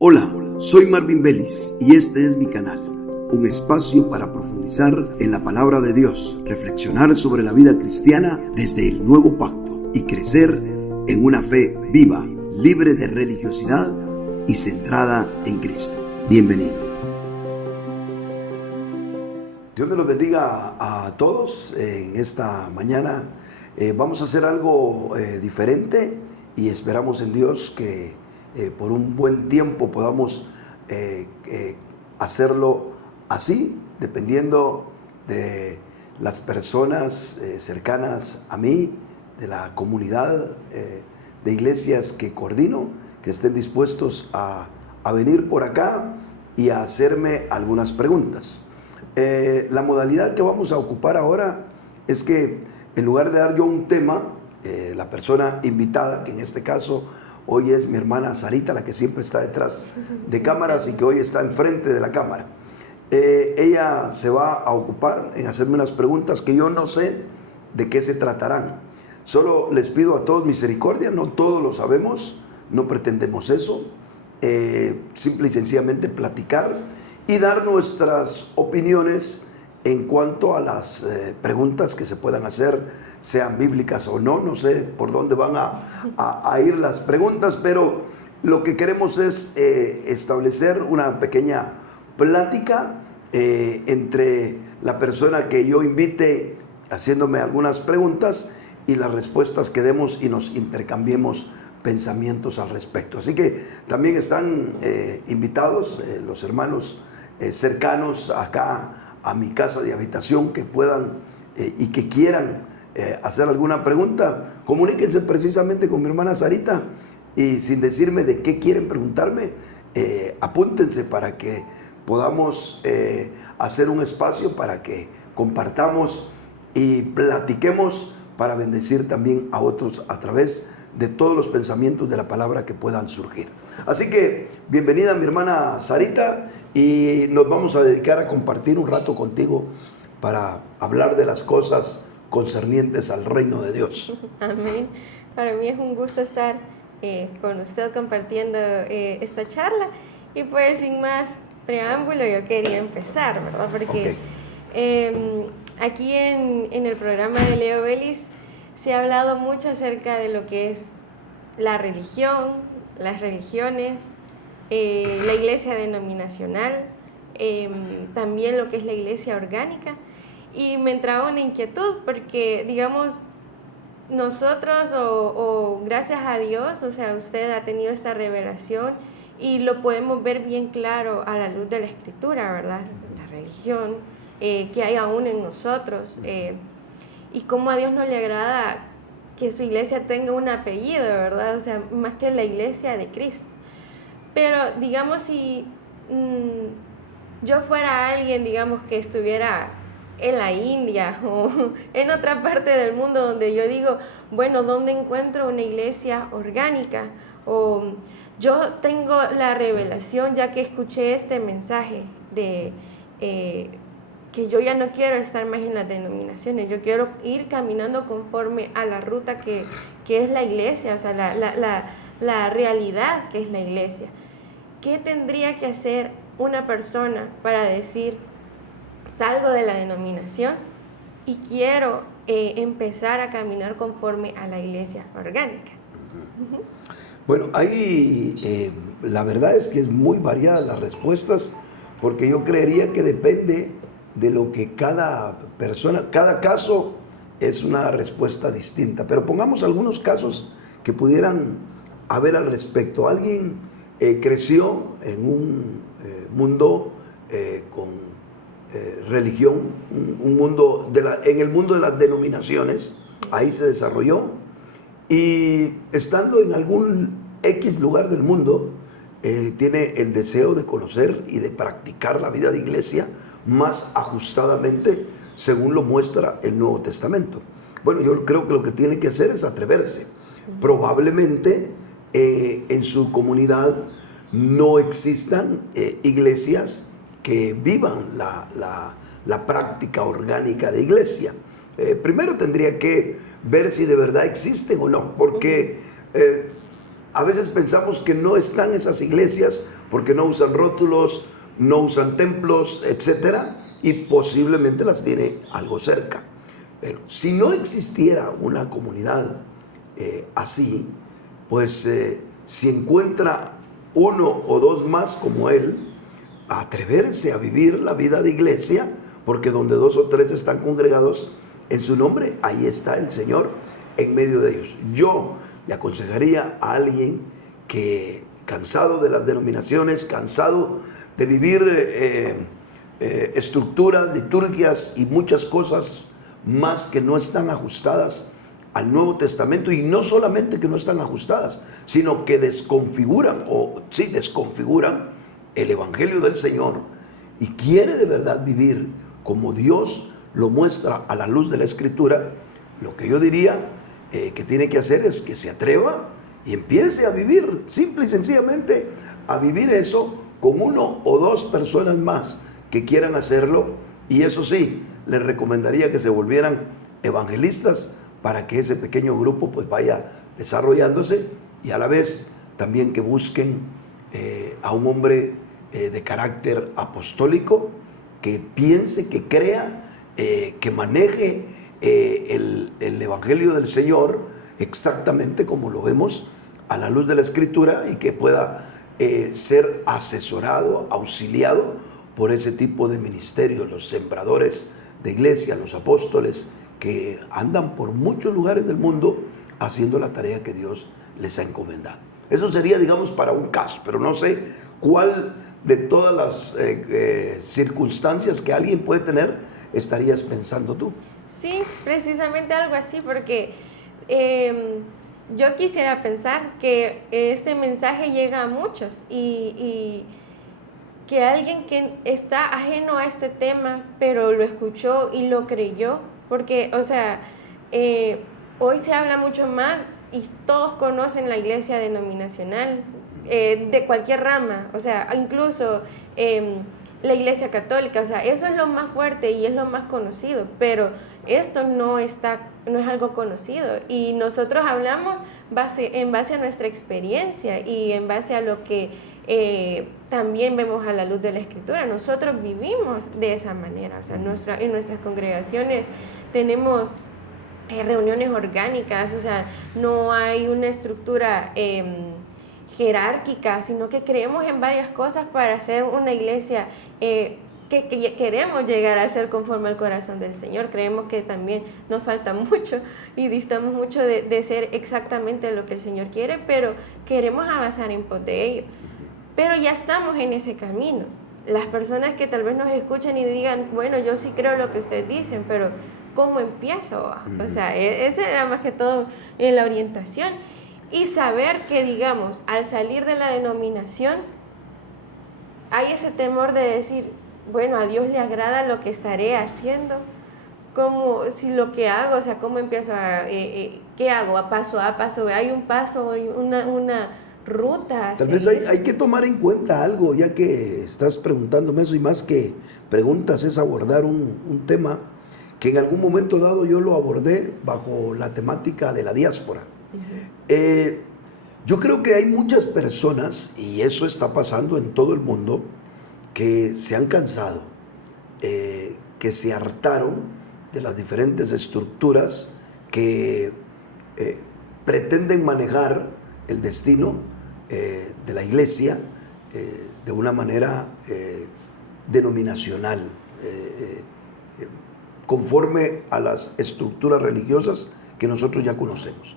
Hola, soy Marvin Vélez y este es mi canal, un espacio para profundizar en la palabra de Dios, reflexionar sobre la vida cristiana desde el nuevo pacto y crecer en una fe viva, libre de religiosidad y centrada en Cristo. Bienvenido. Dios me los bendiga a todos en esta mañana. Vamos a hacer algo diferente y esperamos en Dios que por un buen tiempo podamos hacerlo así, dependiendo de las personas cercanas a mí, de la comunidad de iglesias que coordino, que estén dispuestos a venir por acá y a hacerme algunas preguntas. La modalidad que vamos a ocupar ahora es que en lugar de dar yo un tema, la persona invitada, que en este caso hoy es mi hermana Sarita, la que siempre está detrás de cámaras y que hoy está enfrente de la cámara. Ella se va a ocupar en hacerme unas preguntas que yo no sé de qué se tratarán. Solo les pido a todos misericordia, no todos lo sabemos, no pretendemos eso. Simple y sencillamente platicar y dar nuestras opiniones en cuanto a las preguntas que se puedan hacer, sean bíblicas o no. No sé por dónde van a ir las preguntas, pero lo que queremos es establecer una pequeña plática entre la persona que yo invite haciéndome algunas preguntas y las respuestas que demos y nos intercambiemos pensamientos al respecto. Así que también están invitados los hermanos cercanos acá a mi casa de habitación que puedan y que quieran hacer alguna pregunta. Comuníquense precisamente con mi hermana Sarita y sin decirme de qué quieren preguntarme, apúntense para que podamos hacer un espacio para que compartamos y platiquemos para bendecir también a otros a través de todos los pensamientos de la palabra que puedan surgir. Así que bienvenida mi hermana Sarita y nos vamos a dedicar a compartir un rato contigo para hablar de las cosas concernientes al reino de Dios. Amén. Para mí es un gusto estar con usted compartiendo esta charla y pues sin más preámbulo yo quería empezar, ¿verdad? Porque aquí en el programa de Leo Vélez se ha hablado mucho acerca de lo que es la religión, las religiones, la iglesia denominacional, también lo que es la iglesia orgánica. Y me entraba una inquietud porque, digamos, nosotros o gracias a Dios, o sea, usted ha tenido esta revelación y lo podemos ver bien claro a la luz de la Escritura, ¿verdad? La religión que hay aún en nosotros. Y cómo a Dios no le agrada que su iglesia tenga un apellido, ¿verdad? O sea, más que la iglesia de Cristo. Pero, digamos, si yo fuera alguien, digamos, que estuviera en la India o en otra parte del mundo donde yo digo, bueno, ¿dónde encuentro una iglesia orgánica? O yo tengo la revelación, ya que escuché este mensaje de que yo ya no quiero estar más en las denominaciones, yo quiero ir caminando conforme a la ruta que es la iglesia, o sea, la realidad que es la iglesia. ¿Qué tendría que hacer una persona para decir, salgo de la denominación y quiero empezar a caminar conforme a la iglesia orgánica? Bueno, ahí la verdad es que es muy variada las respuestas, porque yo creería que depende de lo que cada persona, cada caso es una respuesta distinta. Pero pongamos algunos casos que pudieran haber al respecto. Alguien creció en un mundo con religión, un mundo en el mundo de las denominaciones, ahí se desarrolló y estando en algún X lugar del mundo, tiene el deseo de conocer y de practicar la vida de iglesia más ajustadamente según lo muestra el Nuevo Testamento. Bueno, yo creo que lo que tiene que hacer es atreverse. Probablemente en su comunidad no existan iglesias que vivan la práctica orgánica de iglesia. Primero tendría que ver si de verdad existen o no, porque a veces pensamos que no están esas iglesias porque no usan rótulos, no usan templos, etcétera, y posiblemente las tiene algo cerca. Pero si no existiera una comunidad así, pues si encuentra uno o dos más como él, atreverse a vivir la vida de iglesia, porque donde dos o tres están congregados en su nombre, ahí está el Señor en medio de ellos. Yo le aconsejaría a alguien que, cansado de las denominaciones, cansado de vivir estructuras, liturgias y muchas cosas más que no están ajustadas al Nuevo Testamento, y no solamente que no están ajustadas, sino que desconfiguran el Evangelio del Señor, y quiere de verdad vivir como Dios lo muestra a la luz de la Escritura, lo que yo diría que tiene que hacer es que se atreva y empiece a vivir, simple y sencillamente, a vivir eso con uno o dos personas más que quieran hacerlo. Y eso sí, les recomendaría que se volvieran evangelistas para que ese pequeño grupo pues vaya desarrollándose, y a la vez también que busquen a un hombre de carácter apostólico, que piense, que crea, que maneje el Evangelio del Señor exactamente como lo vemos a la luz de la Escritura, y que pueda ser asesorado, auxiliado por ese tipo de ministerios, los sembradores de iglesia, los apóstoles, que andan por muchos lugares del mundo haciendo la tarea que Dios les ha encomendado. Eso sería, digamos, para un caso, pero no sé cuál de todas las circunstancias que alguien puede tener estarías pensando tú. Sí, precisamente algo así, porque yo quisiera pensar que este mensaje llega a muchos, y que alguien que está ajeno a este tema, pero lo escuchó y lo creyó, porque, o sea, hoy se habla mucho más y todos conocen la iglesia denominacional, de cualquier rama, o sea, incluso la iglesia católica, o sea, eso es lo más fuerte y es lo más conocido, pero esto no es algo conocido, y nosotros hablamos en base a nuestra experiencia y en base a lo que también vemos a la luz de la Escritura. Nosotros vivimos de esa manera, o sea, en nuestras congregaciones tenemos reuniones orgánicas, o sea, no hay una estructura jerárquica, sino que creemos en varias cosas para hacer una iglesia que queremos llegar a ser conforme al corazón del Señor. Creemos que también nos falta mucho y distamos mucho de ser exactamente lo que el Señor quiere, pero queremos avanzar en pos de ello. Pero ya estamos en ese camino. Las personas que tal vez nos escuchan y digan, bueno, yo sí creo lo que ustedes dicen, pero ¿cómo empiezo? O sea, esa era más que todo en la orientación. Y saber que, digamos, al salir de la denominación, hay ese temor de decir, bueno, a Dios le agrada lo que estaré haciendo, como si lo que hago, o sea, ¿cómo empiezo qué hago? A paso, hay un paso, una ruta. Tal vez hay que tomar en cuenta algo, ya que estás preguntándome eso, y más que preguntas es abordar un tema que en algún momento dado yo lo abordé bajo la temática de la diáspora. Yo creo que hay muchas personas, y eso está pasando en todo el mundo, que se han cansado, que se hartaron de las diferentes estructuras que pretenden manejar el destino de la iglesia de una manera denominacional, conforme a las estructuras religiosas que nosotros ya conocemos.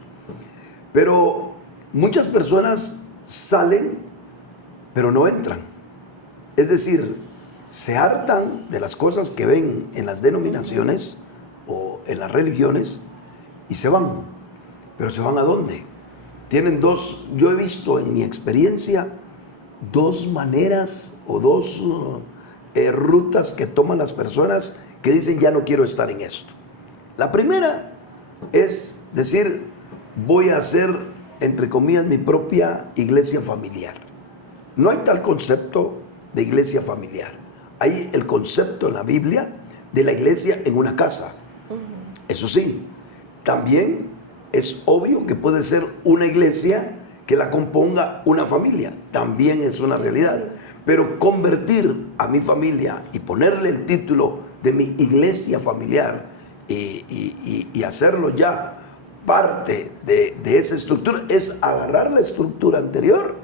Pero muchas personas salen, pero no entran. Es decir, se hartan de las cosas que ven en las denominaciones o en las religiones y se van. ¿Pero se van a dónde? Tienen yo he visto en mi experiencia dos maneras o dos rutas que toman las personas que dicen, ya no quiero estar en esto. La primera es decir, voy a hacer, entre comillas, mi propia iglesia familiar. No hay tal concepto de iglesia familiar. Hay el concepto en la Biblia de la iglesia en una casa. Eso sí, también es obvio que puede ser una iglesia que la componga una familia, también es una realidad. Pero convertir a mi familia y ponerle el título de mi iglesia familiar y hacerlo ya parte de esa estructura es agarrar la estructura anterior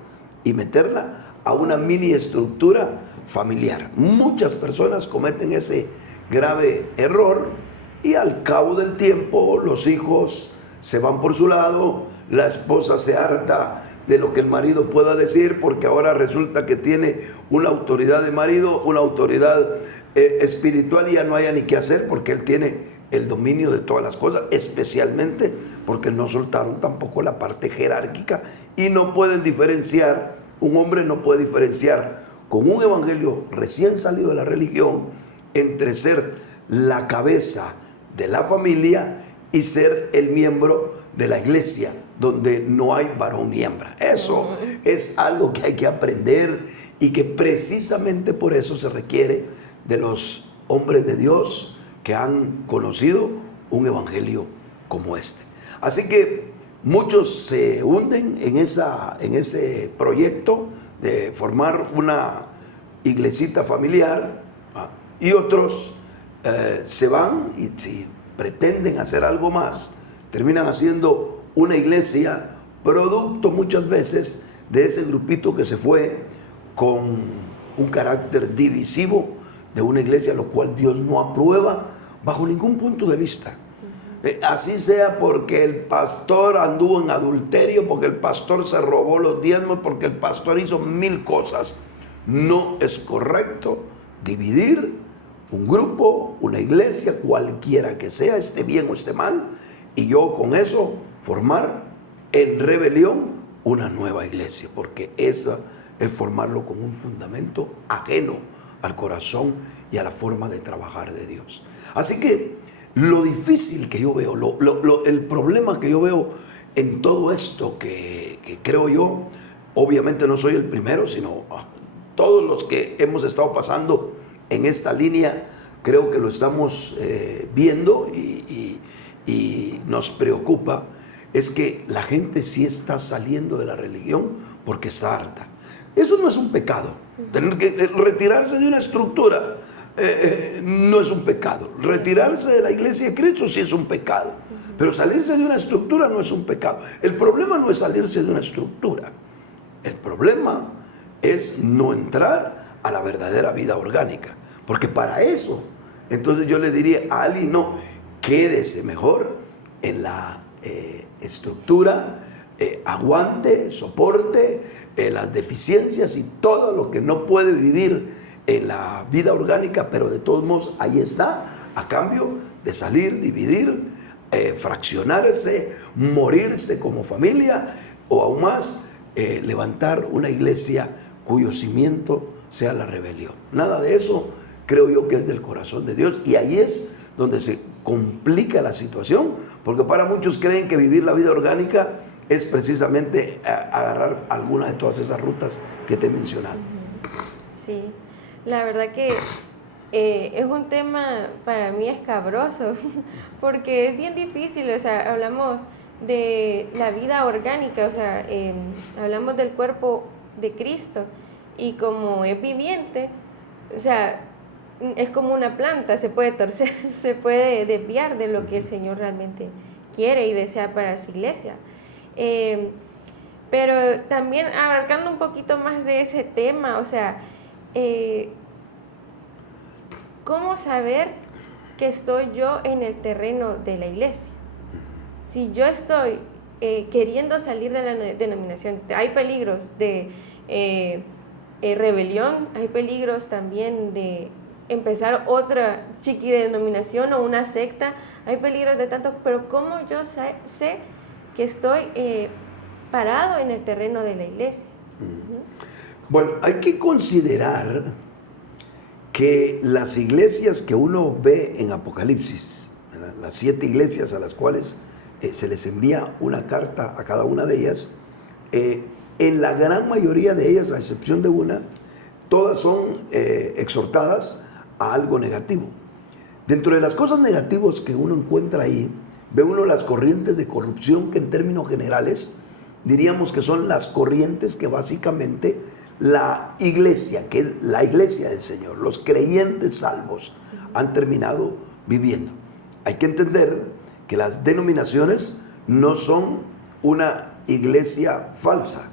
y meterla a una mini estructura familiar. Muchas personas cometen ese grave error y al cabo del tiempo los hijos se van por su lado, la esposa se harta de lo que el marido pueda decir porque ahora resulta que tiene una autoridad de marido, una autoridad espiritual y ya no haya ni qué hacer porque él tiene el dominio de todas las cosas, especialmente porque no soltaron tampoco la parte jerárquica y no pueden diferenciar, un hombre no puede diferenciar con un evangelio recién salido de la religión entre ser la cabeza de la familia y ser el miembro de la iglesia donde no hay varón ni hembra. Eso es algo que hay que aprender y que precisamente por eso se requiere de los hombres de Dios que han conocido un evangelio como este. Así que muchos se hunden en ese proyecto de formar una iglesita familiar, y otros se van y si pretenden hacer algo más, terminan haciendo una iglesia producto muchas veces de ese grupito que se fue con un carácter divisivo de una iglesia, lo cual Dios no aprueba bajo ningún punto de vista. Así sea porque el pastor anduvo en adulterio, porque el pastor se robó los diezmos, porque el pastor hizo 1000 cosas. No es correcto dividir un grupo, una iglesia, cualquiera que sea, esté bien o esté mal, y yo con eso formar en rebelión una nueva iglesia, porque esa es formarlo con un fundamento ajeno al corazón y a la forma de trabajar de Dios. Así que lo difícil que yo veo, el problema que yo veo en todo esto que creo yo, obviamente no soy el primero, sino todos los que hemos estado pasando en esta línea, creo que lo estamos viendo y nos preocupa, es que la gente sí está saliendo de la religión porque está harta. Eso no es un pecado. Tener que retirarse de una estructura no es un pecado. Retirarse de la iglesia de Cristo sí es un pecado. Pero salirse de una estructura no es un pecado. El problema no es salirse de una estructura. El problema es no entrar a la verdadera vida orgánica. Porque para eso, entonces yo le diría a alguien, no, quédese mejor en la estructura, aguante, soporte las deficiencias y todo lo que no puede vivir en la vida orgánica, pero de todos modos ahí está, a cambio de salir, dividir, fraccionarse, morirse como familia, o aún más, levantar una iglesia cuyo cimiento sea la rebelión. Nada de eso creo yo que es del corazón de Dios, y ahí es donde se complica la situación, porque para muchos creen que vivir la vida orgánica es precisamente agarrar alguna de todas esas rutas que te he mencionado. Sí, la verdad que es un tema para mí escabroso, porque es bien difícil, o sea, hablamos de la vida orgánica, o sea, hablamos del cuerpo de Cristo, y como es viviente, o sea, es como una planta, se puede torcer, se puede desviar de lo que el Señor realmente quiere y desea para su iglesia. Pero también abarcando un poquito más de ese tema, o sea, ¿cómo saber que estoy yo en el terreno de la iglesia? Si yo estoy queriendo salir de la denominación, hay peligros de rebelión, hay peligros también de empezar otra chiqui denominación o una secta, hay peligros de tanto, pero ¿cómo yo sé que estoy parado en el terreno de la iglesia? Bueno, hay que considerar que las iglesias que uno ve en Apocalipsis, ¿verdad?, las 7 iglesias a las cuales se les envía una carta a cada una de ellas, en la gran mayoría de ellas, a excepción de una, todas son exhortadas a algo negativo. Dentro de las cosas negativas que uno encuentra ahí, ve uno las corrientes de corrupción que en términos generales diríamos que son las corrientes que básicamente la iglesia, que es la iglesia del Señor, los creyentes salvos, han terminado viviendo. Hay que entender que las denominaciones no son una iglesia falsa.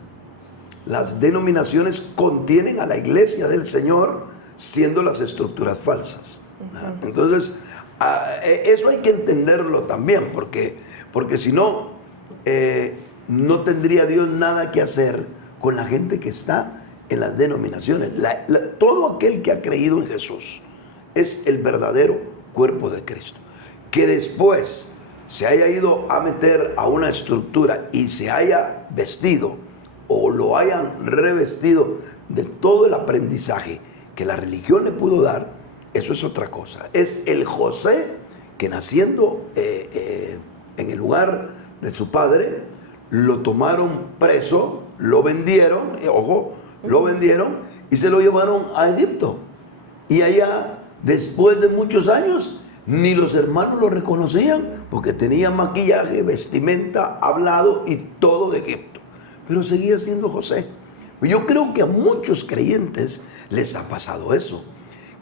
Las denominaciones contienen a la iglesia del Señor, siendo las estructuras falsas. Entonces, eso hay que entenderlo también, porque si no, no tendría Dios nada que hacer con la gente que está en las denominaciones. Todo aquel que ha creído en Jesús es el verdadero cuerpo de Cristo. Que después se haya ido a meter a una estructura y se haya vestido o lo hayan revestido de todo el aprendizaje que la religión le pudo dar, eso es otra cosa. Es el José que, naciendo en el lugar de su padre, lo tomaron preso, lo vendieron, lo vendieron y se lo llevaron a Egipto. Y allá, después de muchos años, ni los hermanos lo reconocían porque tenía maquillaje, vestimenta, hablado y todo de Egipto. Pero seguía siendo José. Yo creo que a muchos creyentes les ha pasado eso,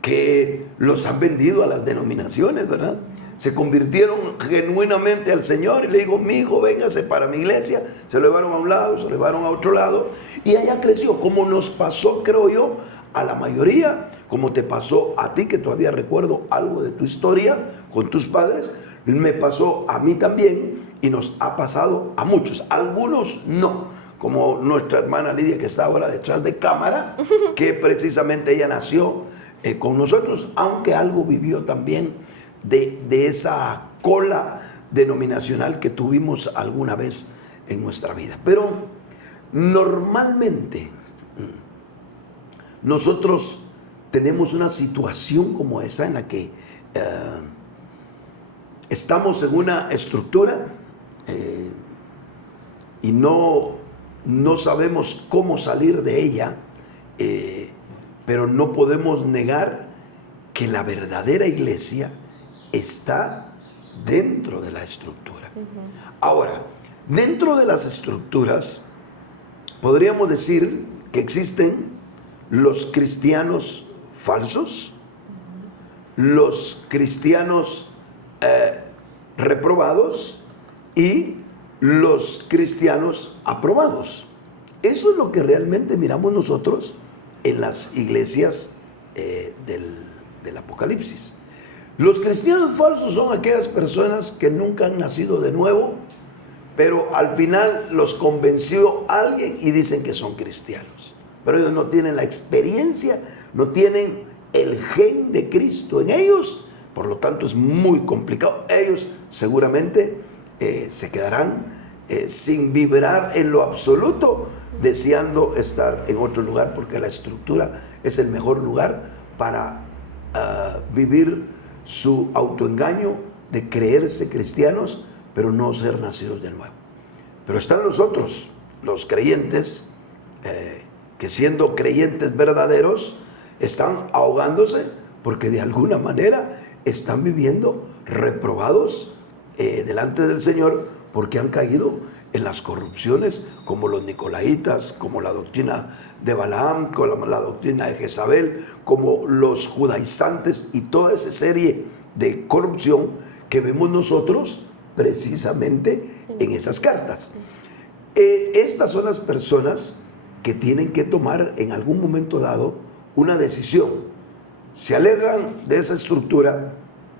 que los han vendido a las denominaciones, ¿verdad? Se convirtieron genuinamente al Señor y le digo, mi hijo, véngase para mi iglesia. Se lo llevaron a un lado, se lo llevaron a otro lado y allá creció, como nos pasó, creo yo, a la mayoría, como te pasó a ti, que todavía recuerdo algo de tu historia con tus padres, me pasó a mí también y nos ha pasado a muchos, algunos no, como nuestra hermana Lidia, que está ahora detrás de cámara, que precisamente ella nació con nosotros, aunque algo vivió también de esa cola denominacional que tuvimos alguna vez en nuestra vida. Pero normalmente nosotros tenemos una situación como esa en la que estamos en una estructura y no sabemos cómo salir de ella, pero no podemos negar que la verdadera iglesia está dentro de la estructura. Ahora, dentro de las estructuras podríamos decir que existen los cristianos falsos, los cristianos reprobados y los cristianos aprobados. Eso es lo que realmente miramos nosotros en las iglesias del Apocalipsis. Los cristianos falsos son aquellas personas que nunca han nacido de nuevo, pero al final los convenció alguien y dicen que son cristianos. Pero ellos no tienen la experiencia, no tienen el gen de Cristo en ellos, por lo tanto es muy complicado. Ellos seguramente se quedarán sin vibrar en lo absoluto, deseando estar en otro lugar, porque la estructura es el mejor lugar para vivir su autoengaño de creerse cristianos, pero no ser nacidos de nuevo. Pero están los otros, los creyentes, que siendo creyentes verdaderos, están ahogándose porque de alguna manera están viviendo reprobados delante del Señor, porque han caído en las corrupciones, como los nicolaitas, como la doctrina de Balaam, como la doctrina de Jezabel, como los judaizantes y toda esa serie de corrupción que vemos nosotros precisamente en esas cartas. Estas son las personas que tienen que tomar en algún momento dado una decisión. Se alejan de esa estructura,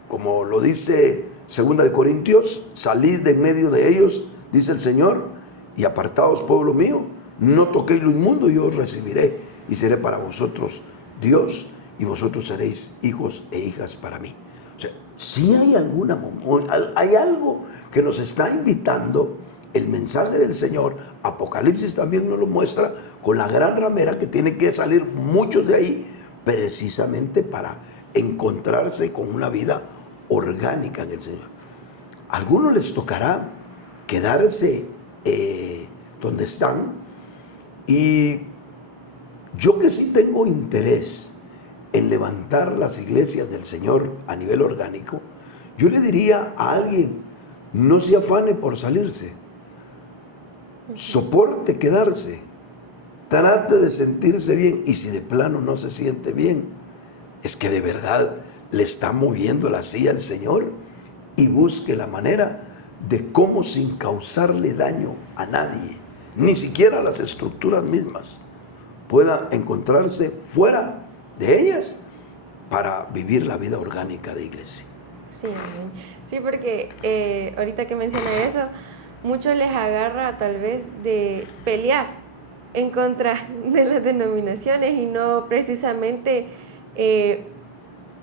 como lo dice 2 de Corintios, salid de en medio de ellos, dice el Señor, y apartaos, pueblo mío, no toquéis lo inmundo, yo os recibiré y seré para vosotros Dios, y vosotros seréis hijos e hijas para mí. O sea, si hay hay algo que nos está invitando el mensaje del Señor. Apocalipsis también nos lo muestra con la gran ramera, que tiene que salir muchos de ahí precisamente para encontrarse con una vida orgánica en el Señor. A algunos les tocará quedarse donde están, y yo que sí tengo interés en levantar las iglesias del Señor a nivel orgánico, yo le diría a alguien, no se afane por salirse. soporte quedarse, trate de sentirse bien, y si de plano no se siente bien, es que de verdad le está moviendo la silla al Señor, y busque la manera de cómo, sin causarle daño a nadie, ni siquiera a las estructuras mismas, pueda encontrarse fuera de ellas para vivir la vida orgánica de iglesia. Sí, sí, porque ahorita que menciona eso, muchos les agarra tal vez de pelear en contra de las denominaciones y no precisamente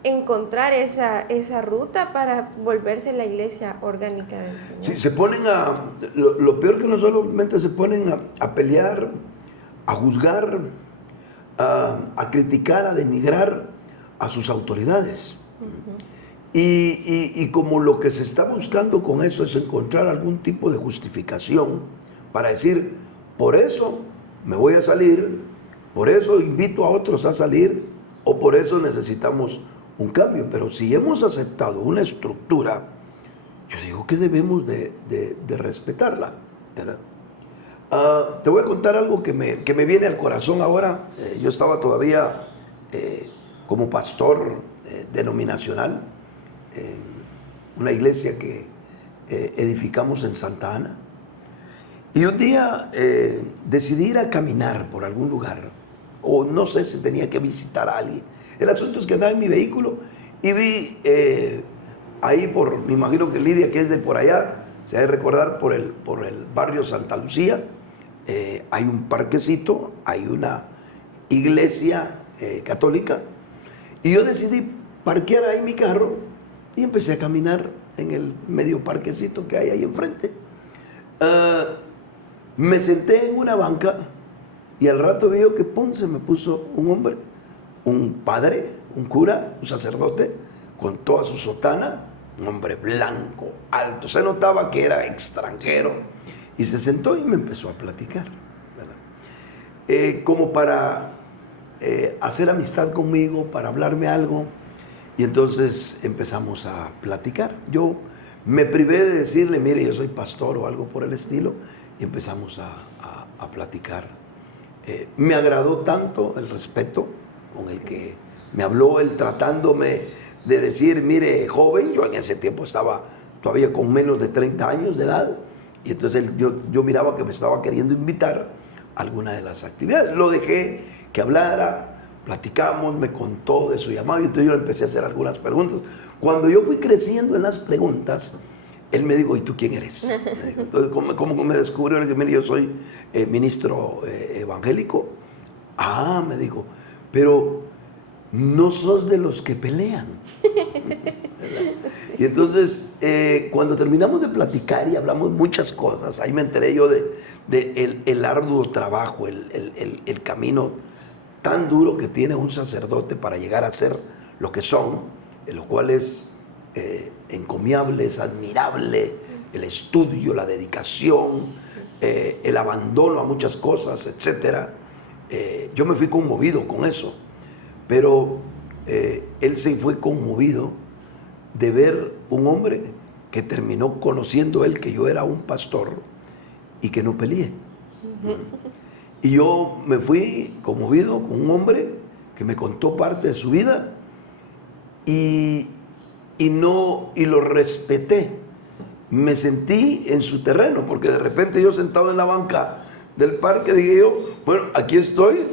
encontrar esa ruta para volverse la iglesia orgánica del Señor. Sí, se ponen lo peor que no solamente se ponen a pelear, a juzgar, a criticar, a denigrar a sus autoridades. Y como lo que se está buscando con eso es encontrar algún tipo de justificación para decir, por eso me voy a salir, por eso invito a otros a salir, o por eso necesitamos un cambio. Pero si hemos aceptado una estructura, yo digo que debemos de respetarla, ¿verdad? Te voy a contar algo que me viene al corazón ahora. Yo estaba todavía como pastor denominacional en una iglesia que edificamos en Santa Ana. Y un día decidí ir a caminar por algún lugar, o no sé si tenía que visitar a alguien. El asunto es que andaba en mi vehículo y vi ahí me imagino que Lidia, que es de por allá, se ha de recordar, por el barrio Santa Lucía, hay un parquecito, hay una iglesia católica, y yo decidí parquear ahí mi carro y empecé a caminar en el medio parquecito que hay ahí enfrente. Me senté en una banca y al rato veo que se me puso un hombre, un padre, un cura, un sacerdote, con toda su sotana, un hombre blanco, alto, se notaba que era extranjero, y se sentó y me empezó a platicar, ¿verdad? Como para hacer amistad conmigo, para hablarme algo, y entonces empezamos a platicar. Yo me privé de decirle, mire, yo soy pastor o algo por el estilo, y empezamos a platicar. Me agradó tanto el respeto con el que me habló, él tratándome de decir, mire, joven, yo en ese tiempo estaba todavía con menos de 30 años de edad, y entonces yo miraba que me estaba queriendo invitar a alguna de las actividades. Lo dejé que hablara, platicamos, me contó de su llamado, y entonces yo le empecé a hacer algunas preguntas. Cuando yo fui creciendo en las preguntas, él me dijo, ¿y tú quién eres? Me dijo. Entonces, ¿cómo me descubrió? Le dije, mire, yo soy ministro evangélico. Ah, me dijo, pero no sos de los que pelean. Y entonces, cuando terminamos de platicar y hablamos muchas cosas, ahí me enteré yo de el arduo trabajo, el camino tan duro que tiene un sacerdote para llegar a ser lo que son, lo cual es encomiable, es admirable, el estudio, la dedicación, el abandono a muchas cosas, etc. Yo me fui conmovido con eso, pero él se fue conmovido de ver un hombre que terminó conociendo él que yo era un pastor y que no peleé. Y yo me fui conmovido con un hombre que me contó parte de su vida y lo respeté. Me sentí en su terreno, porque de repente yo sentado en la banca del parque dije yo, bueno, aquí estoy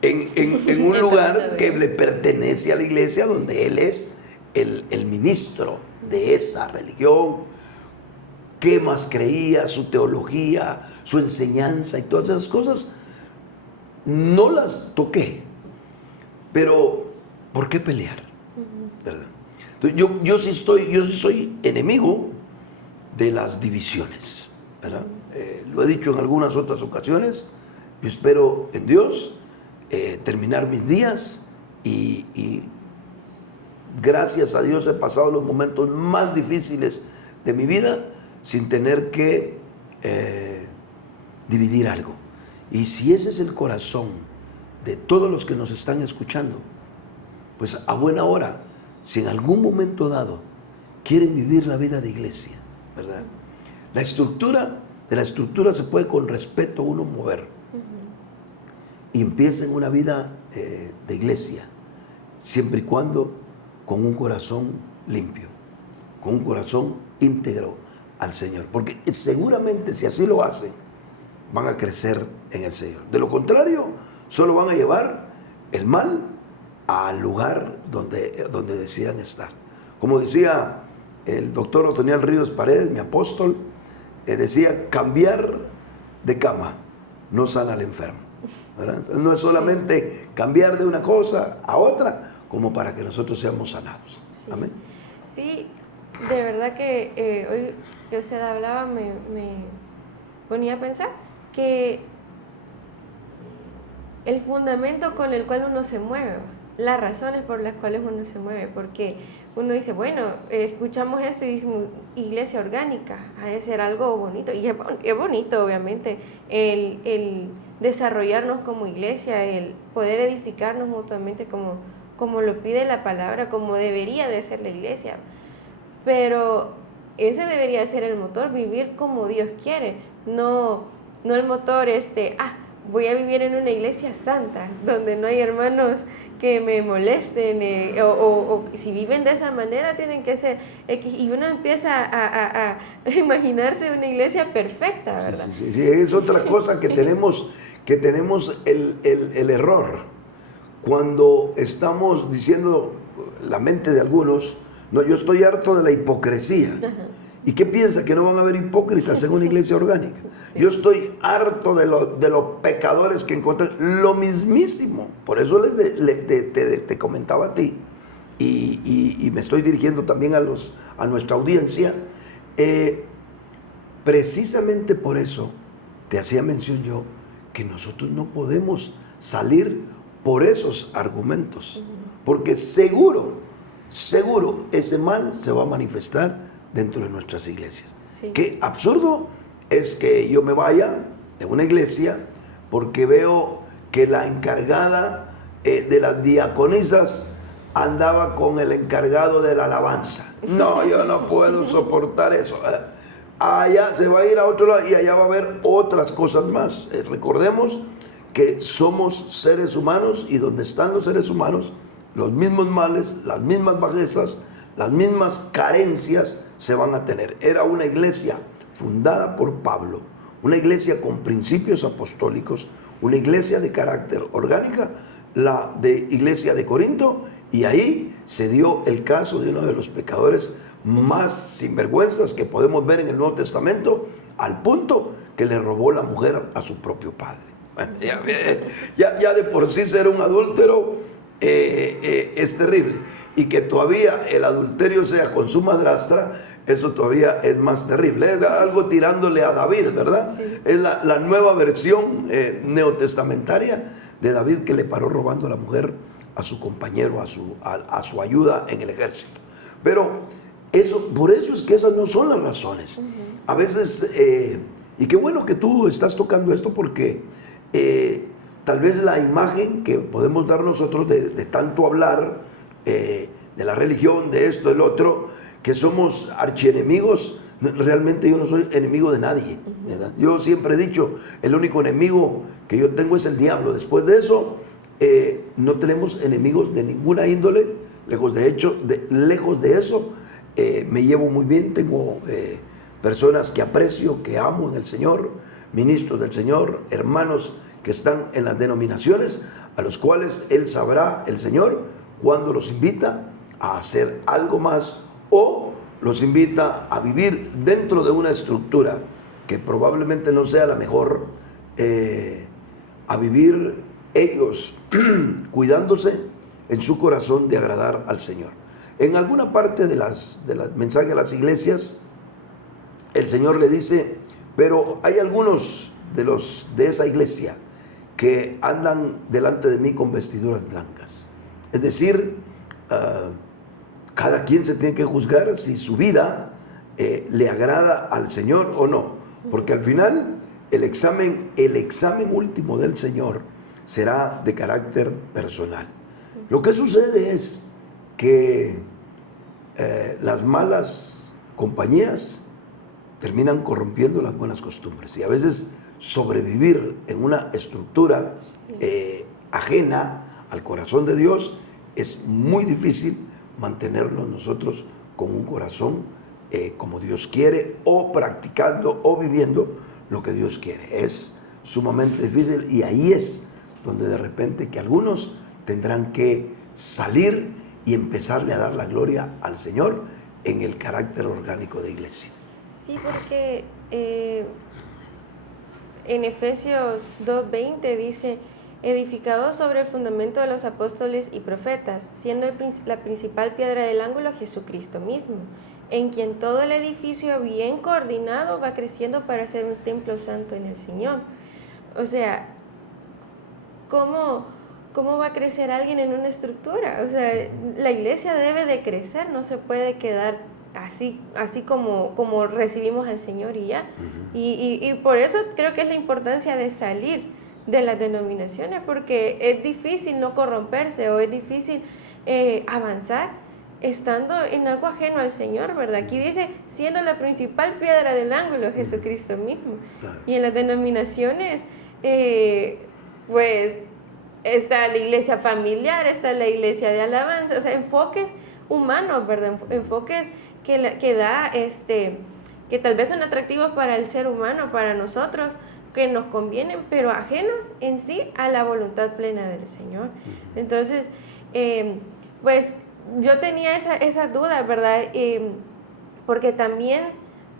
en un lugar que le pertenece a la iglesia, donde él es el ministro de esa religión. ¿Qué más creía? Su teología, su enseñanza y todas esas cosas no las toqué, pero ¿por qué pelear? ¿Verdad? Entonces, yo sí soy enemigo de las divisiones, ¿verdad? Lo he dicho en algunas otras ocasiones. Yo espero en Dios terminar mis días y gracias a Dios he pasado los momentos más difíciles de mi vida sin tener que dividir algo. Y si ese es el corazón de todos los que nos están escuchando, pues a buena hora, si en algún momento dado quieren vivir la vida de iglesia, ¿verdad? La estructura De la estructura se puede con respeto uno mover. Y empieza en una vida de iglesia, siempre y cuando con un corazón limpio, con un corazón íntegro al Señor. Porque seguramente si así lo hacen, van a crecer en el Señor. De lo contrario, solo van a llevar el mal al lugar donde decidan estar. Como decía el doctor Otoniel Ríos Paredes, mi apóstol, decía, cambiar de cama no sana al enfermo, ¿verdad? Entonces, no es solamente cambiar de una cosa a otra, como para que nosotros seamos sanados. Sí. Amén. Sí, de verdad que hoy que usted hablaba me ponía a pensar que el fundamento con el cual uno se mueve, las razones por las cuales uno se mueve, porque uno dice, bueno, escuchamos esto y decimos, iglesia orgánica, ha de ser algo bonito, y es bonito obviamente el desarrollarnos como iglesia, el poder edificarnos mutuamente como lo pide la palabra, como debería de ser la iglesia, pero ese debería ser el motor, vivir como Dios quiere, no el motor voy a vivir en una iglesia santa, donde no hay hermanos que me molesten, o si viven de esa manera tienen que ser X, y uno empieza a imaginarse una iglesia perfecta, ¿verdad? Sí, es otra cosa que tenemos el error, cuando estamos diciendo, la mente de algunos, no, yo estoy harto de la hipocresía. Ajá. ¿Y qué piensa? ¿Que no van a haber hipócritas en una iglesia orgánica? Yo estoy harto de los pecadores que encontré. Lo mismísimo. Por eso te comentaba a ti. Y me estoy dirigiendo también a nuestra audiencia. Precisamente por eso te hacía mención yo que nosotros no podemos salir por esos argumentos. Porque seguro ese mal se va a manifestar dentro de nuestras iglesias. Sí. Qué absurdo es que yo me vaya de una iglesia porque veo que la encargada de las diaconisas andaba con el encargado de la alabanza. No, yo no puedo soportar eso. Allá se va a ir a otro lado y allá va a haber otras cosas más. Recordemos que somos seres humanos, y donde están los seres humanos, los mismos males, las mismas bajezas, las mismas carencias se van a tener. Era una iglesia fundada por Pablo, una iglesia con principios apostólicos, una iglesia de carácter orgánica, la de iglesia de Corinto, y ahí se dio el caso de uno de los pecadores más sinvergüenzas que podemos ver en el Nuevo Testamento, al punto que le robó la mujer a su propio padre. Bueno, ya de por sí ser un adúltero es terrible, y que todavía el adulterio sea con su madrastra, eso todavía es más terrible. Es algo tirándole a David, ¿verdad? Sí. Es la nueva versión neotestamentaria de David, que le paró robando a la mujer a su compañero, a su ayuda en el ejército. Pero por eso es que esas no son las razones. A veces, y qué bueno que tú estás tocando esto, porque tal vez la imagen que podemos dar nosotros de tanto hablar de la religión, de esto, del otro, que somos archienemigos. Realmente yo no soy enemigo de nadie, ¿verdad? Yo siempre he dicho, el único enemigo que yo tengo es el diablo. Después de eso, no tenemos enemigos de ninguna índole. Lejos de eso, me llevo muy bien. Tengo personas que aprecio, que amo en el Señor, ministros del Señor, hermanos que están en las denominaciones, a los cuales Él sabrá, el Señor, cuando los invita a hacer algo más, o los invita a vivir dentro de una estructura que probablemente no sea la mejor, a vivir ellos cuidándose en su corazón de agradar al Señor. En alguna parte de las mensajes a las iglesias, el Señor le dice, pero hay algunos de esa iglesia que andan delante de mí con vestiduras blancas. Es decir, cada quien se tiene que juzgar si su vida le agrada al Señor o no, porque al final el examen último del Señor será de carácter personal. Lo que sucede es que las malas compañías terminan corrompiendo las buenas costumbres. Y a veces sobrevivir en una estructura ajena al corazón de Dios es muy difícil mantenernos nosotros con un corazón como Dios quiere, o practicando o viviendo lo que Dios quiere. Es sumamente difícil, y ahí es donde de repente que algunos tendrán que salir y empezarle a dar la gloria al Señor en el carácter orgánico de iglesia. Sí, porque en Efesios 2:20 dice: edificado sobre el fundamento de los apóstoles y profetas, siendo la principal piedra del ángulo Jesucristo mismo, en quien todo el edificio bien coordinado va creciendo para ser un templo santo en el Señor. O sea, ¿cómo va a crecer alguien en una estructura? O sea, la iglesia debe de crecer, no se puede quedar así como recibimos al Señor y ya. Y por eso creo que es la importancia de salir de las denominaciones, porque es difícil no corromperse, o es difícil avanzar estando en algo ajeno al Señor, ¿verdad? Aquí dice, siendo la principal piedra del ángulo, Jesucristo mismo. Claro. Y en las denominaciones, pues, está la iglesia familiar, está la iglesia de alabanza, o sea, enfoques humanos, ¿verdad? Enfoques que da, que tal vez son atractivos para el ser humano, para nosotros, que nos convienen, pero ajenos en sí a la voluntad plena del Señor. Entonces, pues, yo tenía esa duda, ¿verdad? Porque también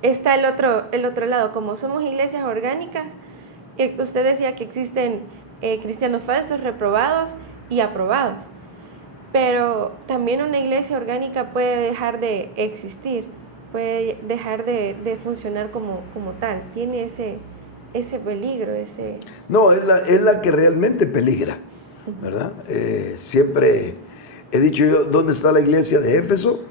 está el otro lado, como somos iglesias orgánicas, usted decía que existen cristianos falsos, reprobados y aprobados, pero también una iglesia orgánica puede dejar de existir, puede dejar de funcionar como tal, tiene ese peligro, ese... No, es la que realmente peligra, ¿verdad? Siempre he dicho yo, ¿dónde está la iglesia de Éfeso?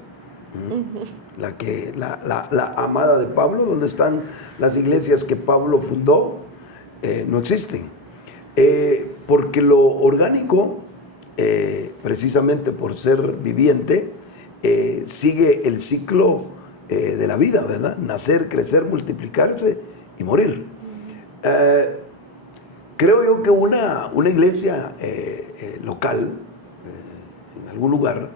La amada de Pablo. ¿Dónde están las iglesias que Pablo fundó? No existen. Porque lo orgánico, precisamente por ser viviente, sigue el ciclo de la vida, ¿verdad? Nacer, crecer, multiplicarse y morir. Creo yo que una iglesia local, en algún lugar,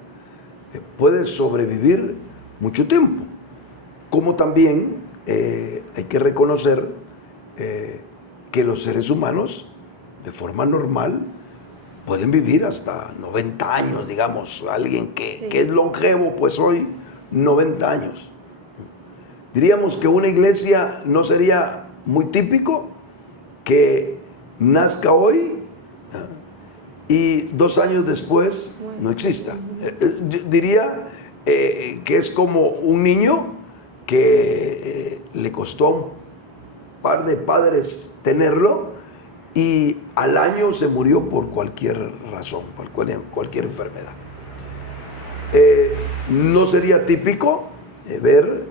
puede sobrevivir mucho tiempo. Como también hay que reconocer que los seres humanos, de forma normal, pueden vivir hasta 90 años, digamos. Alguien que es longevo, pues hoy 90 años. Diríamos que una iglesia no sería muy típico que nazca hoy y 2 años después no exista. Diría que es como un niño que le costó a un par de padres tenerlo y al año se murió por cualquier razón, por cualquier enfermedad. No sería típico ver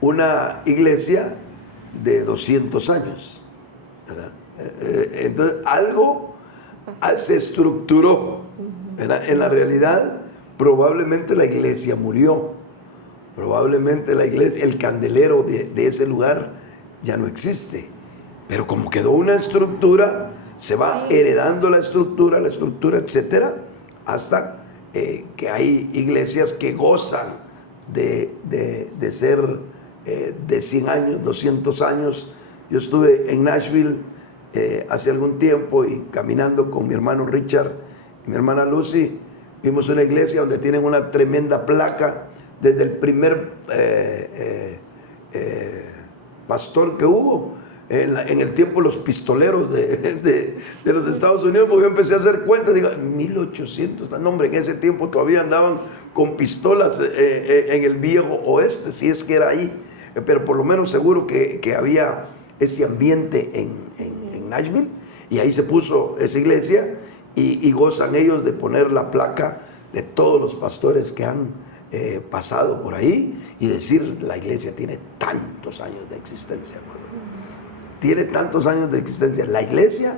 una iglesia de 200 años, ¿verdad? Entonces algo se estructuró, ¿verdad? En la realidad probablemente la iglesia murió, probablemente la iglesia, el candelero de ese lugar ya no existe, pero como quedó una estructura, se va heredando la estructura, etcétera, hasta que hay iglesias que gozan de ser de 100 años, 200 años. Yo estuve en Nashville hace algún tiempo y caminando con mi hermano Richard y mi hermana Lucy, vimos una iglesia donde tienen una tremenda placa desde el primer pastor que hubo en el tiempo de los pistoleros de los Estados Unidos, porque yo empecé a hacer cuentas, digo, 1800, no hombre, en ese tiempo todavía andaban con pistolas en el viejo oeste, si es que era ahí, pero por lo menos seguro que había ese ambiente en Nashville, y ahí se puso esa iglesia, y gozan ellos de poner la placa de todos los pastores que han pasado por ahí, y decir, la iglesia tiene tantos años de existencia, hermano. Tiene tantos años de existencia, la iglesia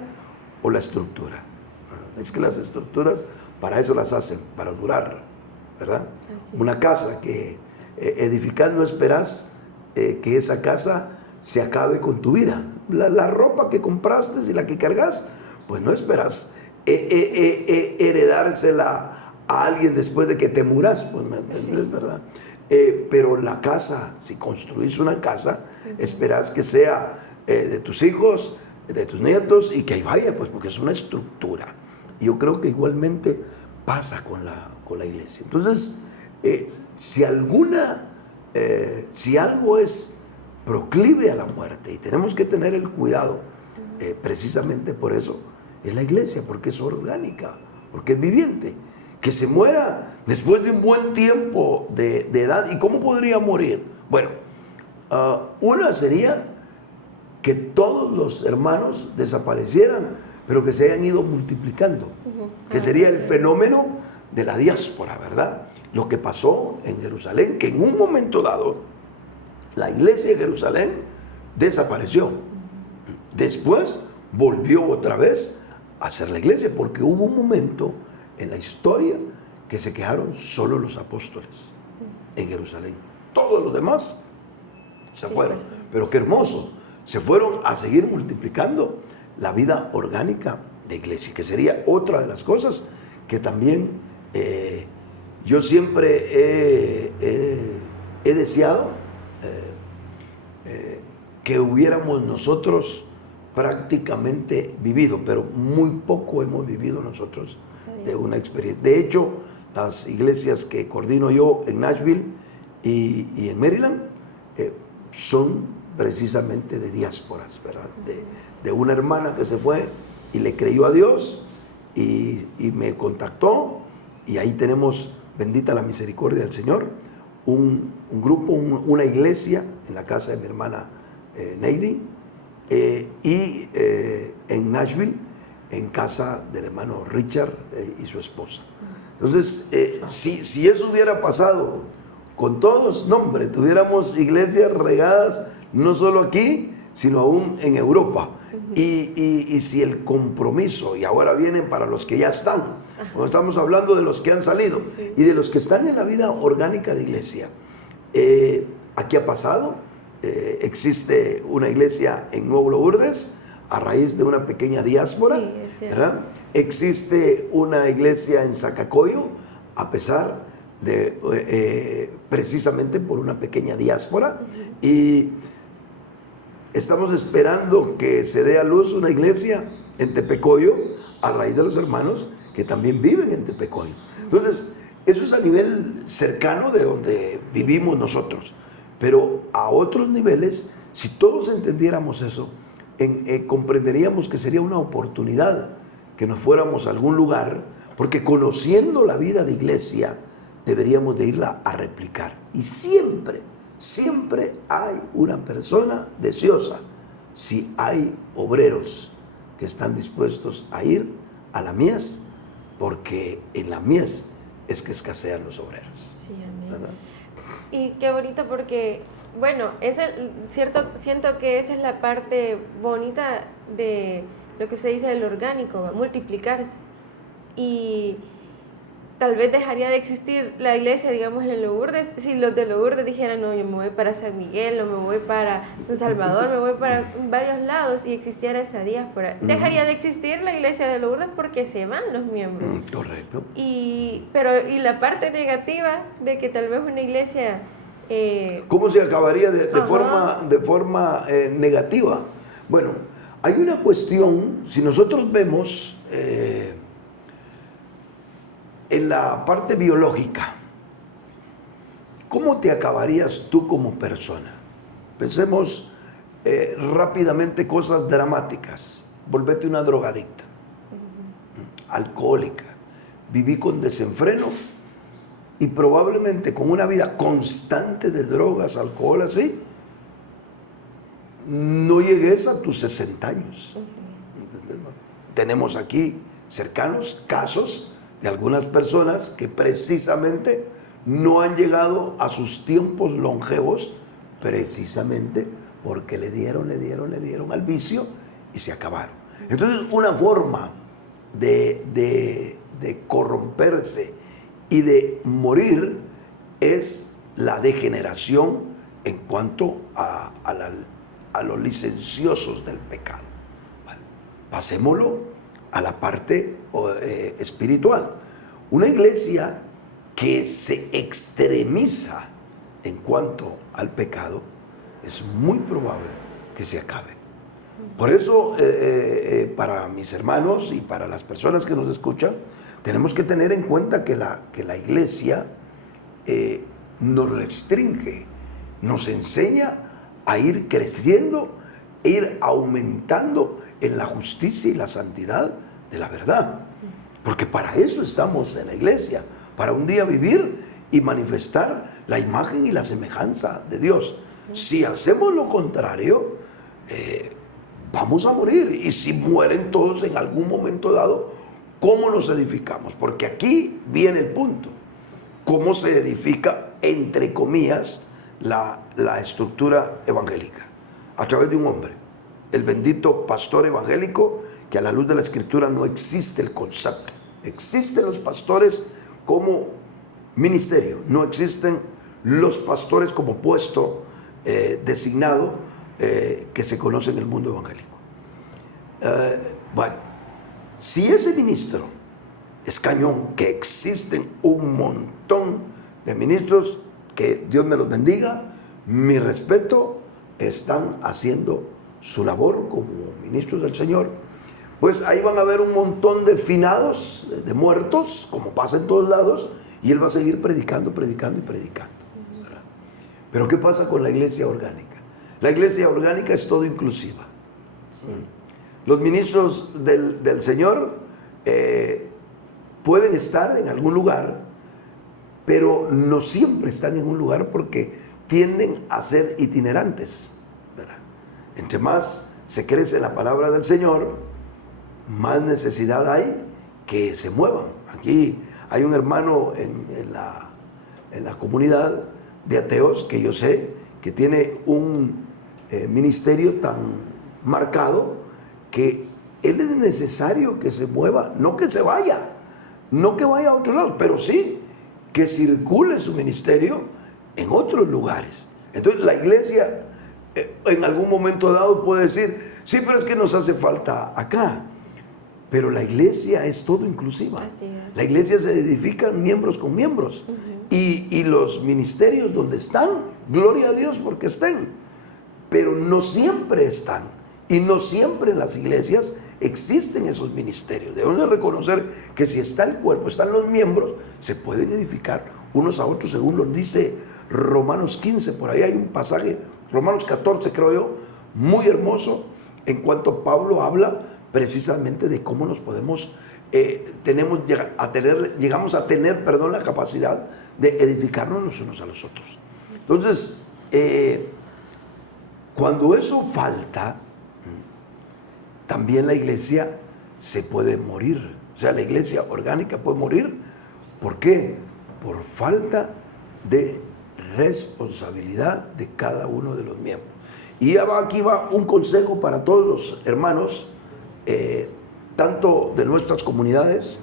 o la estructura. Es que las estructuras para eso las hacen, para durar, ¿verdad? Una casa que edificando esperas que esa casa se acabe con tu vida. La ropa que compraste y la que cargas, pues no esperas heredársela a alguien después de que te muras, pues me entendés, ¿verdad? Pero la casa, si construís una casa, esperás que sea de tus hijos, de tus nietos, y que ahí vaya, pues porque es una estructura. Y yo creo que igualmente pasa con la iglesia. Entonces, si algo es proclive a la muerte, y tenemos que tener el cuidado, precisamente por eso, es la iglesia, porque es orgánica, porque es viviente. Que se muera después de un buen tiempo de edad. ¿Y cómo podría morir? Bueno, una sería que todos los hermanos desaparecieran, pero que se hayan ido multiplicando, que sería el fenómeno de la diáspora, ¿verdad? Lo que pasó en Jerusalén, que en un momento dado, la iglesia de Jerusalén desapareció. Después volvió otra vez a ser la iglesia, porque hubo un momento en la historia que se quedaron solo los apóstoles en Jerusalén. Todos los demás se fueron. Pero qué hermoso, se fueron a seguir multiplicando la vida orgánica de iglesia, que sería otra de las cosas que también yo siempre he deseado que hubiéramos nosotros prácticamente vivido, pero muy poco hemos vivido nosotros de una experiencia. De hecho, las iglesias que coordino yo en Nashville y en Maryland son precisamente de diásporas, ¿verdad? De una hermana que se fue y le creyó a Dios y me contactó, y ahí tenemos, bendita la misericordia del Señor, un grupo, una iglesia en la casa de mi hermana Neidy, y en Nashville, en casa del hermano Richard y su esposa. Entonces, si eso hubiera pasado con todos, no hombre, tuviéramos iglesias regadas no solo aquí, sino aún en Europa. Y si el compromiso, y ahora vienen para los que ya están, cuando estamos hablando de los que han salido y de los que están en la vida orgánica de iglesia, aquí ha pasado, existe una iglesia en Nuevo Lourdes a raíz de una pequeña diáspora, ¿verdad? Existe una iglesia en Zacacoyo a pesar de precisamente por una pequeña diáspora, y estamos esperando que se dé a luz una iglesia en Tepecoyo a raíz de los hermanos que también viven en Tepecoyo. Entonces, eso es a nivel cercano de donde vivimos nosotros, pero a otros niveles, si todos entendiéramos eso, comprenderíamos que sería una oportunidad que nos fuéramos a algún lugar, porque conociendo la vida de iglesia deberíamos de irla a replicar. Y siempre hay una persona deseosa, si hay obreros que están dispuestos a ir a la mies, porque en la mies es que escasean los obreros. Sí, amén. Y qué bonito, porque bueno, siento que esa es la parte bonita de lo que usted dice del orgánico, multiplicarse. Y tal vez dejaría de existir la iglesia, digamos, en Lourdes, si los de Lourdes dijeran, no, yo me voy para San Miguel, o me voy para San Salvador, me voy para varios lados, y existiera esa diáspora. Dejaría de existir la iglesia de Lourdes porque se van los miembros. Correcto. Pero la parte negativa de que tal vez una iglesia... ¿Cómo se acabaría de forma negativa? Bueno, hay una cuestión, si nosotros vemos en la parte biológica, ¿cómo te acabarías tú como persona? Pensemos rápidamente cosas dramáticas. Volvete una drogadicta, alcohólica, viví con desenfreno, y probablemente con una vida constante de drogas, alcohol, así, no llegues a tus 60 años. Tenemos aquí cercanos casos de algunas personas que precisamente no han llegado a sus tiempos longevos, precisamente porque le dieron al vicio y se acabaron. Entonces, una forma de corromperse y de morir es la degeneración en cuanto a los licenciosos del pecado. Bueno, pasémoslo a la parte espiritual. Una iglesia que se extremiza en cuanto al pecado, es muy probable que se acabe. Por eso, para mis hermanos y para las personas que nos escuchan, tenemos que tener en cuenta que la iglesia nos restringe, nos enseña a ir creciendo, e ir aumentando en la justicia y la santidad de la verdad. Porque para eso estamos en la iglesia, para un día vivir y manifestar la imagen y la semejanza de Dios. Si hacemos lo contrario, vamos a morir. Y si mueren todos en algún momento dado, ¿cómo nos edificamos? Porque aquí viene el punto. ¿Cómo se edifica, entre comillas, la estructura evangélica? A través de un hombre, el bendito pastor evangélico, que a la luz de la Escritura no existe el concepto. Existen los pastores como ministerio, no existen los pastores como puesto designado que se conoce en el mundo evangélico. Bueno, si ese ministro es cañón, que existen un montón de ministros, que Dios me los bendiga, mi respeto, están haciendo su labor como ministros del Señor, pues ahí van a haber un montón de finados, de muertos, como pasa en todos lados, y él va a seguir predicando, predicando y predicando, ¿verdad? Pero ¿qué pasa con la iglesia orgánica? La iglesia orgánica es todo inclusiva. Sí. Los ministros del Señor pueden estar en algún lugar, pero no siempre están en un lugar porque tienden a ser itinerantes, ¿verdad? Entre más se crece en la palabra del Señor, más necesidad hay que se muevan. Aquí hay un hermano en la comunidad de ateos que yo sé que tiene un ministerio tan marcado que él es necesario que se mueva, no que se vaya, no que vaya a otro lado, pero sí que circule su ministerio en otros lugares. Entonces la iglesia en algún momento dado puede decir, sí, pero es que nos hace falta acá. Pero la iglesia es todo inclusiva. La iglesia se edifica miembros con miembros. Y los ministerios donde están, gloria a Dios porque estén. Pero no siempre están. Y no siempre en las iglesias existen esos ministerios. Debemos de reconocer que si está el cuerpo, están los miembros, se pueden edificar unos a otros, según lo dice Romanos 15. Por ahí hay un pasaje, Romanos 14 creo yo, muy hermoso, en cuanto Pablo habla precisamente de cómo nos podemos, llegamos a tener la capacidad de edificarnos los unos a los otros. Entonces, cuando eso falta, también la iglesia se puede morir. O sea, la iglesia orgánica puede morir. ¿Por qué? Por falta de responsabilidad de cada uno de los miembros. Y aquí va un consejo para todos los hermanos, tanto de nuestras comunidades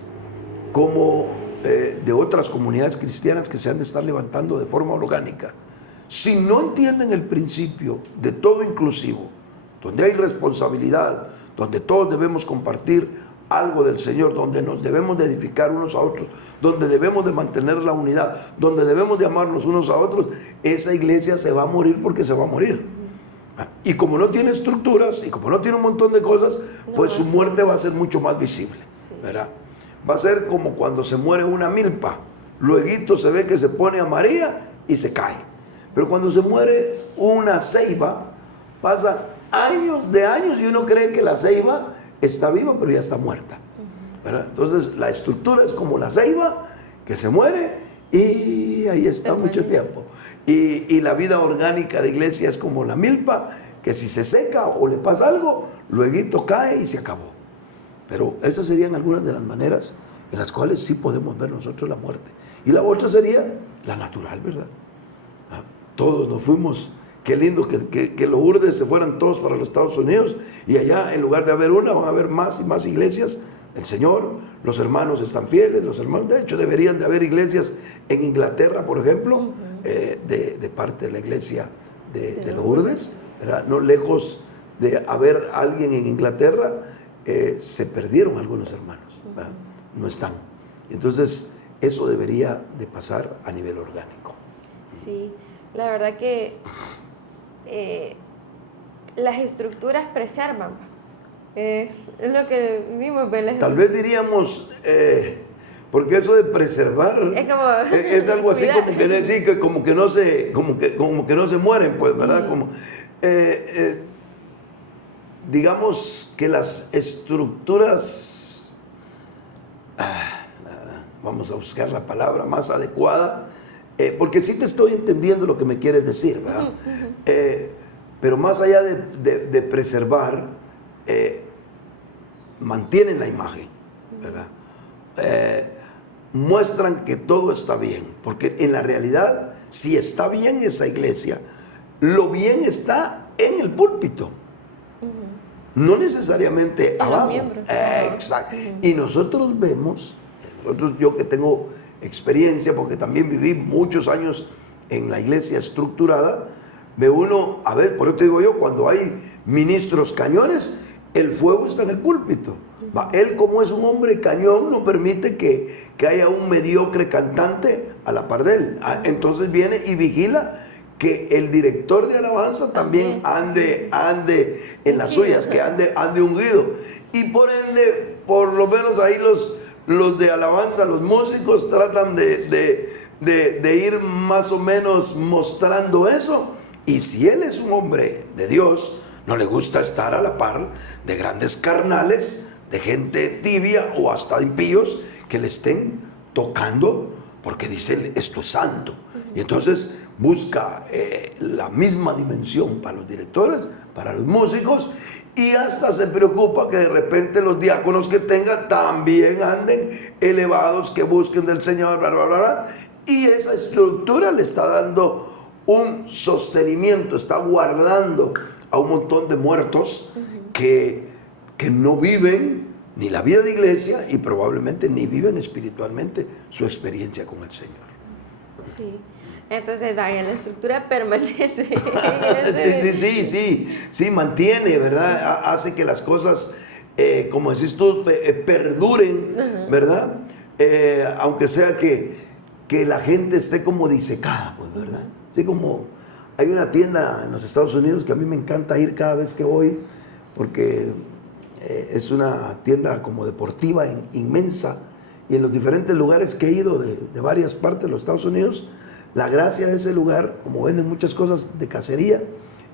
como de otras comunidades cristianas que se han de estar levantando de forma orgánica. Si no entienden el principio de todo inclusivo, donde hay responsabilidad, donde todos debemos compartir algo del Señor, donde nos debemos de edificar unos a otros, donde debemos de mantener la unidad, donde debemos de amarnos unos a otros, esa iglesia se va a morir porque se va a morir. Y como no tiene estructuras y como no tiene un montón de cosas, pues su muerte va a ser mucho más visible, ¿verdad? Va a ser como cuando se muere una milpa, luego se ve que se pone amarilla y se cae. Pero cuando se muere una ceiba, pasan años de años y uno cree que la ceiba está viva, pero ya está muerta, ¿verdad? Entonces la estructura es como la ceiba que se muere y ahí está mucho tiempo. Y la vida orgánica de iglesia es como la milpa, que si se seca o le pasa algo, luego cae y se acabó. Pero esas serían algunas de las maneras en las cuales sí podemos ver nosotros la muerte. Y la otra sería la natural, ¿verdad? Todos nos fuimos. Qué lindo que los urdes se fueran todos para los Estados Unidos y allá en lugar de haber una van a haber más y más iglesias. El Señor, los hermanos están fieles, los hermanos, de hecho deberían de haber iglesias en Inglaterra, por ejemplo, de parte de la iglesia de Lourdes, ¿verdad? No lejos de haber alguien en Inglaterra, se perdieron algunos hermanos, ¿verdad? No están. Entonces, eso debería de pasar a nivel orgánico. Sí, la verdad que las estructuras preservan. Es lo que vimos. Tal vez diríamos, porque eso de preservar es algo así como que, sí, que como que no se mueren, pues, ¿verdad? Como, digamos que las estructuras, vamos a buscar la palabra más adecuada, porque sí te estoy entendiendo lo que me quieres decir, ¿verdad? Pero más allá de preservar, mantienen la imagen, ¿verdad? Muestran que todo está bien, porque en la realidad, si está bien esa iglesia, lo bien está en el púlpito, no necesariamente abajo. Exacto. Y nosotros vemos, yo que tengo experiencia, porque también viví muchos años en la iglesia estructurada, ve uno, a ver, por eso te digo yo, cuando hay ministros cañones, el fuego está en el púlpito. Él, como es un hombre cañón, no permite que haya un mediocre cantante a la par de él. Entonces viene y vigila que el director de alabanza también ande en las suyas, que ande ungido. Y por ende, por lo menos ahí los de alabanza, los músicos, tratan de ir más o menos mostrando eso. Y si él es un hombre de Dios, no le gusta estar a la par de grandes carnales, de gente tibia o hasta impíos que le estén tocando, porque dice, esto es santo. Y entonces busca la misma dimensión para los directores, para los músicos, y hasta se preocupa que de repente los diáconos que tenga también anden elevados, que busquen del Señor, bla, bla, bla, bla. Y esa estructura le está dando un sostenimiento, está guardando a un montón de muertos que no viven ni la vida de iglesia y probablemente ni viven espiritualmente su experiencia con el Señor. Sí, entonces vaya, la estructura permanece. Sí, mantiene, ¿verdad? Hace que las cosas, como decís tú, perduren, ¿verdad? Aunque sea que la gente esté como disecada, pues, ¿verdad? Así como hay una tienda en los Estados Unidos que a mí me encanta ir cada vez que voy, porque es una tienda como deportiva inmensa, y en los diferentes lugares que he ido de varias partes de los Estados Unidos, la gracia de ese lugar, como venden muchas cosas de cacería,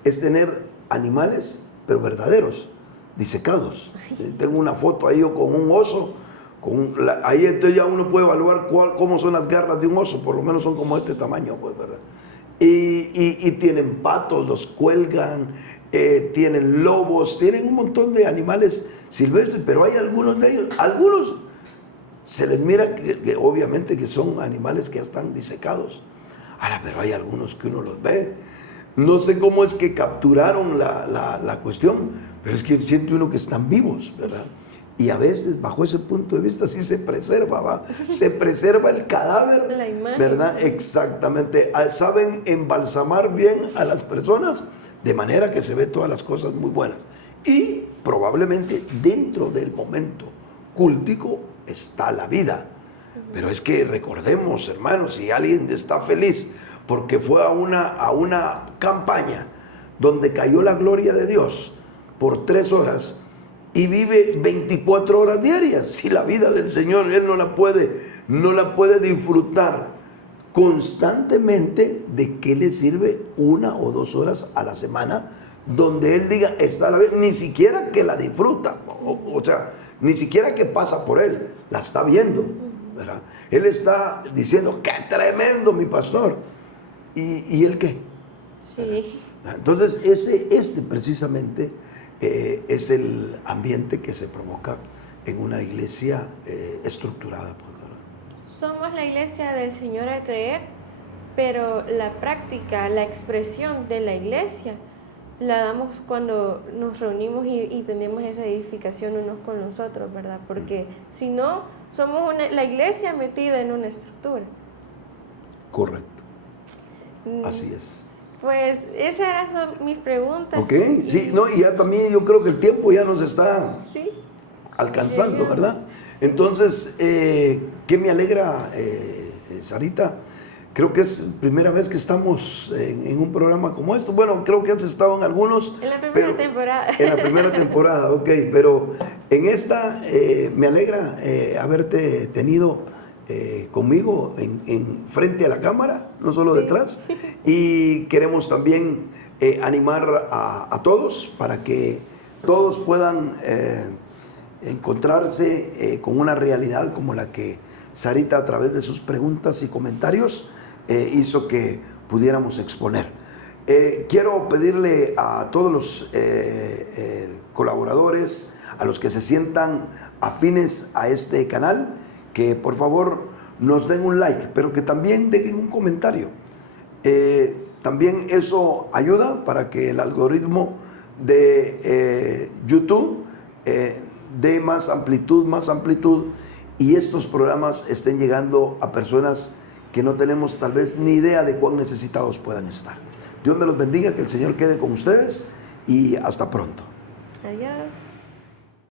es tener animales, pero verdaderos, disecados. Tengo una foto ahí yo con un oso, ahí entonces ya uno puede evaluar cómo son las garras de un oso, por lo menos son como este tamaño, pues, ¿verdad? Y tienen patos, los cuelgan, tienen lobos, tienen un montón de animales silvestres, pero hay algunos de ellos, algunos se les mira que obviamente que son animales que ya están disecados. Ahora, pero hay algunos que uno los ve. No sé cómo es que capturaron la cuestión, pero es que siente uno que están vivos, ¿verdad? Y a veces, bajo ese punto de vista, sí se preserva, ¿va? Se preserva el cadáver, la imagen, ¿verdad? Exactamente. Saben embalsamar bien a las personas, de manera que se ve todas las cosas muy buenas. Y probablemente dentro del momento cúltico está la vida. Pero es que recordemos, hermanos, si alguien está feliz porque fue a una campaña donde cayó la gloria de Dios por 3 horas y vive 24 horas diarias, si la vida del Señor él no la puede disfrutar constantemente, ¿de qué le sirve 1 o 2 horas a la semana donde él diga está la vida? Ni siquiera que la disfruta, o sea, ni siquiera que pasa por él, la está viendo, ¿verdad? Él está diciendo, ¡qué tremendo mi pastor! ¿Y él qué? Sí. Entonces, ese precisamente es el ambiente que se provoca en una iglesia estructurada. Somos la iglesia del Señor al creer, pero la práctica, la expresión de la iglesia la damos cuando nos reunimos y tenemos esa edificación unos con los otros, ¿verdad? Porque si no, somos la iglesia metida en una estructura. Correcto. Así es. Pues esas son mis preguntas. Ok, sí, no, y ya también yo creo que el tiempo ya nos está Sí. alcanzando, ¿verdad? Entonces, ¿qué me alegra, Sarita? Creo que es primera vez que estamos en un programa como esto. Bueno, creo que has estado en algunos. En la primera temporada. En la primera temporada, ok. Pero en esta me alegra haberte tenido conmigo en frente a la cámara, no solo detrás. Y queremos también animar a todos para que todos puedan encontrarse con una realidad como la que Sarita, a través de sus preguntas y comentarios, hizo que pudiéramos exponer. Quiero pedirle a todos los colaboradores, a los que se sientan afines a este canal, que por favor nos den un like, pero que también dejen un comentario. También eso ayuda para que el algoritmo de YouTube dé más amplitud, y estos programas estén llegando a personas que no tenemos tal vez ni idea de cuán necesitados puedan estar. Dios me los bendiga, que el Señor quede con ustedes y hasta pronto. Adiós.